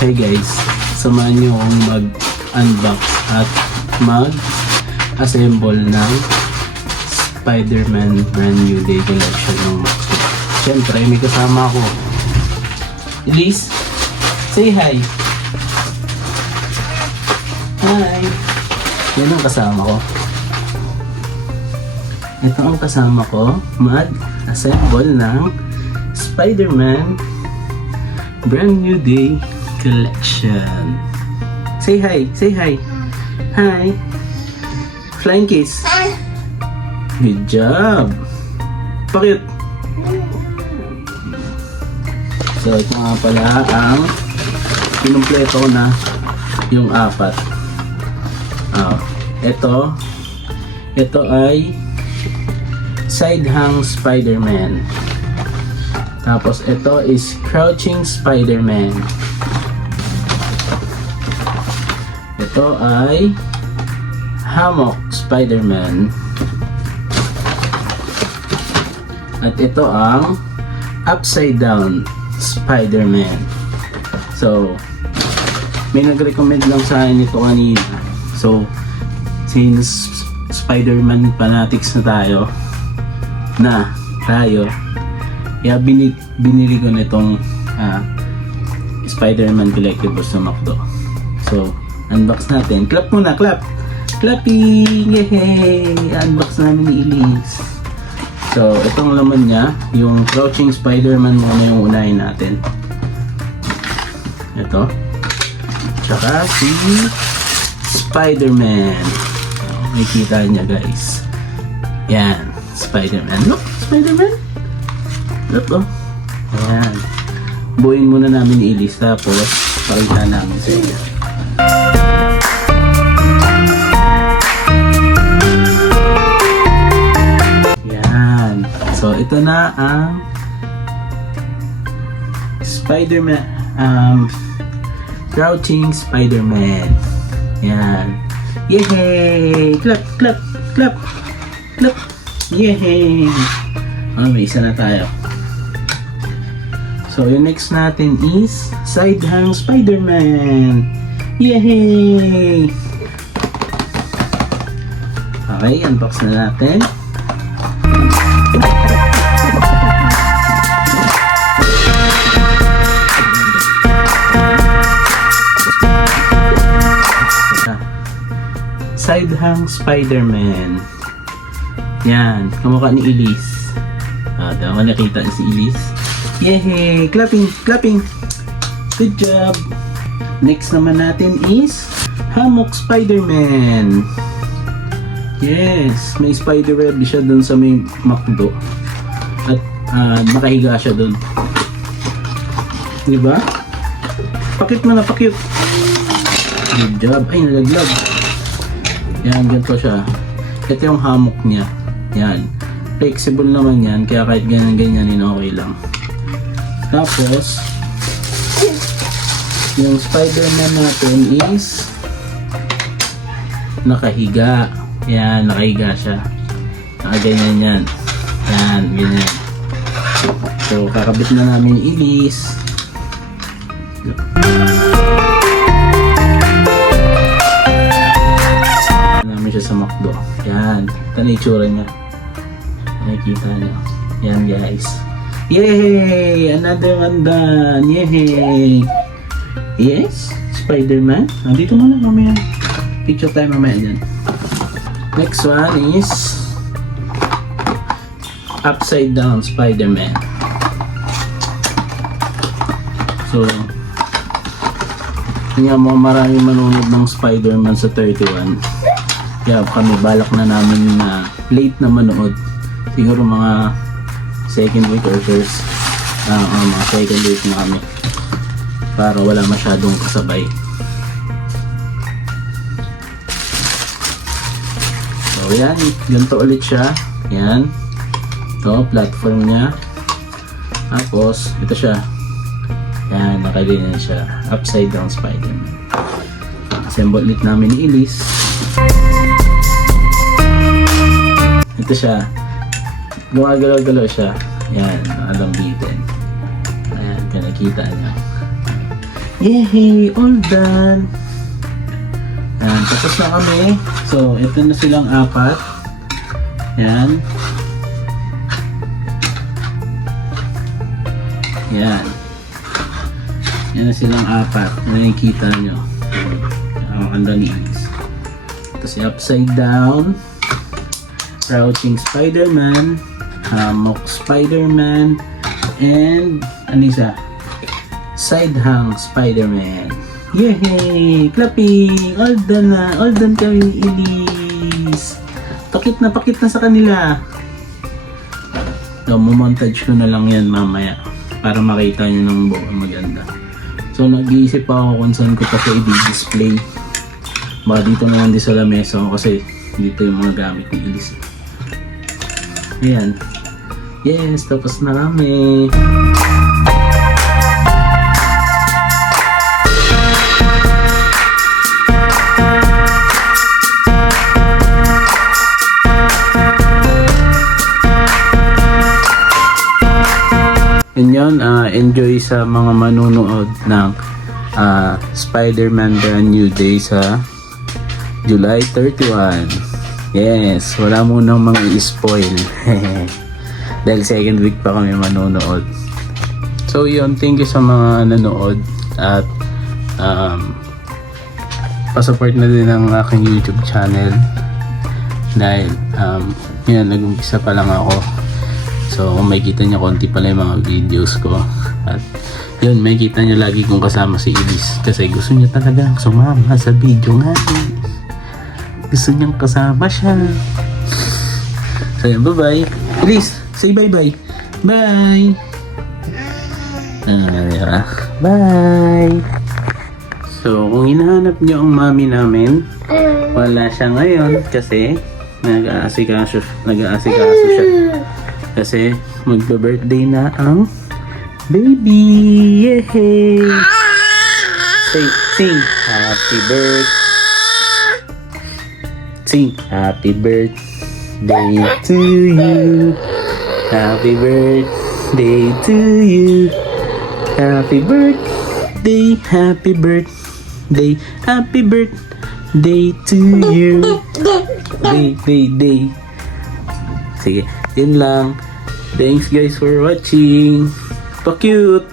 Hey guys, samahan nyo akong mag-unbox at mag-assemble ng Spider-Man Brand New Day Collection ng Maxo. Siyempre, may kasama ako. Elise, say hi! Hi! Yan ang kasama ko. Ito ang kasama ko, mag-assemble ng Spider-Man Brand New Day Collection. Say hi! Say hi! Hi! Flying kiss! Good job! Pakit! So, ito nga pala ang kinumpleto na yung apat. Ito ay side hang Spider-Man. Tapos ito is crouching Spider-Man. Ito ay hammock Spider-Man. At ito ang upside down Spider-Man. So, may nag-recommend lang sa akin ito kanina. So, since Spider-Man fanatics na tayo, kaya binili ko nitong Spider-Man collectibles na McDo. So, unbox natin. Clap muna, clap! Clapping! Yay! Unbox namin ni Elise. So, itong laman niya, yung crouching Spider-Man muna yung unahin natin. Ito. Tsaka si Spider-Man. May kita niya guys. Yan. Spider-Man. Look! Spider-Man! Look oh. Ayan. Buuin muna namin ni Elise tapos pakita namin sa inyo. Yan. So ito na ang Spider-Man crouching Spider-Man. Yan. Yay! Clap! Clap! Clap! Clap! Yay! May isa na tayo. So, yung next natin is side hang Spider-Man. Yay! Okay, unbox na natin. Side hang Spider-Man. Yan, kamukha ni Elise. Daw nakita si Elise. Yay! Clapping! Clapping! Good job! Next naman natin is hammock Spider-Man. Yes! May spiderweb siya dun sa may McDo. At nakahiga siya dun. Diba? Pakit mo na, pakit! Good job! Ay, nalaglag! Yan, ganito siya. Ito yung hammock niya. Yan. Flexible naman yan, kaya kahit ganyan-ganyanin okay lang. Tapos, yung Spider-Man natin is nakahiga. Yan, nakahiga siya. Nakaganyan yan. Yan, ganyan. So, kakabit na namin yung Elise. Namin siya sa McDo. Yan, ito na itsura niya. Nakikita niyo. Yan guys. Yay! Another one done! Yay! Yes! Spider-Man. Nandito muna mamaya. Picture time mamaya dyan. Next one is upside down Spider-Man. So, nga mo maraming manonood ng Spider-Man sa 31. Kaya kami balak na namin na late na manood. Siguro mga second week or first mga second week na kami para wala masyadong kasabay. So yan, ganito ulit siya. Yan, ito platform nya. Tapos ito siya. Yan, nakaganyan siya. Upside down Spider-Man. Assemble ulit namin ni Elise. Ito siya. Gumagalaw-galaw siya. Yan, nakalambitin. Ayan, nakikita niyo. Yay! All done! Yan, tapos na kami. So, ito na silang apat. Yan. Yan. Yan na silang apat. Nakikita nyo. Ang kanda ni Elise. Tapos upside down. Crouching Spider-Man. Hammock Spider-Man. And, ano isa? Side hang Spider-Man. Yay! Clapping! All done na! All done kami, Elise! Pakit na sa kanila. So, mumontage ko na lang yan mamaya para makita nyo ng buo maganda. So, nag-iisip pa ako kung saan ko pa siya i-display. Baka dito na lang din sa lamesa ko kasi dito yung mga gamit ni Elise. Ayan. Yes, tapos na kami. And yun, enjoy sa mga manunood ng Spider-Man Brand New Day sa July 31. Yes, wala munang mga i-spoil. Dahil second week pa kami manunood. So yun, thank you sa mga nanood. At pasupport na din ang aking YouTube channel. Dahil yan, nag-umpisa pa lang ako. So kung makikita nyo, konti pala yung mga videos ko. At yun, makikita nyo lagi kong kasama si Elise. Kasi gusto niya talaga sumama sa video nga. Gusto niyang kasama siya. So yun, bye-bye. Elise, say bye-bye. Bye! Bye! So kung hinahanap nyo ang mami namin, wala siya ngayon kasi nag-aasikaso siya. Kasi magbe-birthday na ang baby. Yay! Sing happy birthday. Sing happy birthday to you. Happy birthday to you. Happy birthday, happy birthday, happy birthday to you. Day. Sige, yun lang. Thanks guys for watching. Pa cute.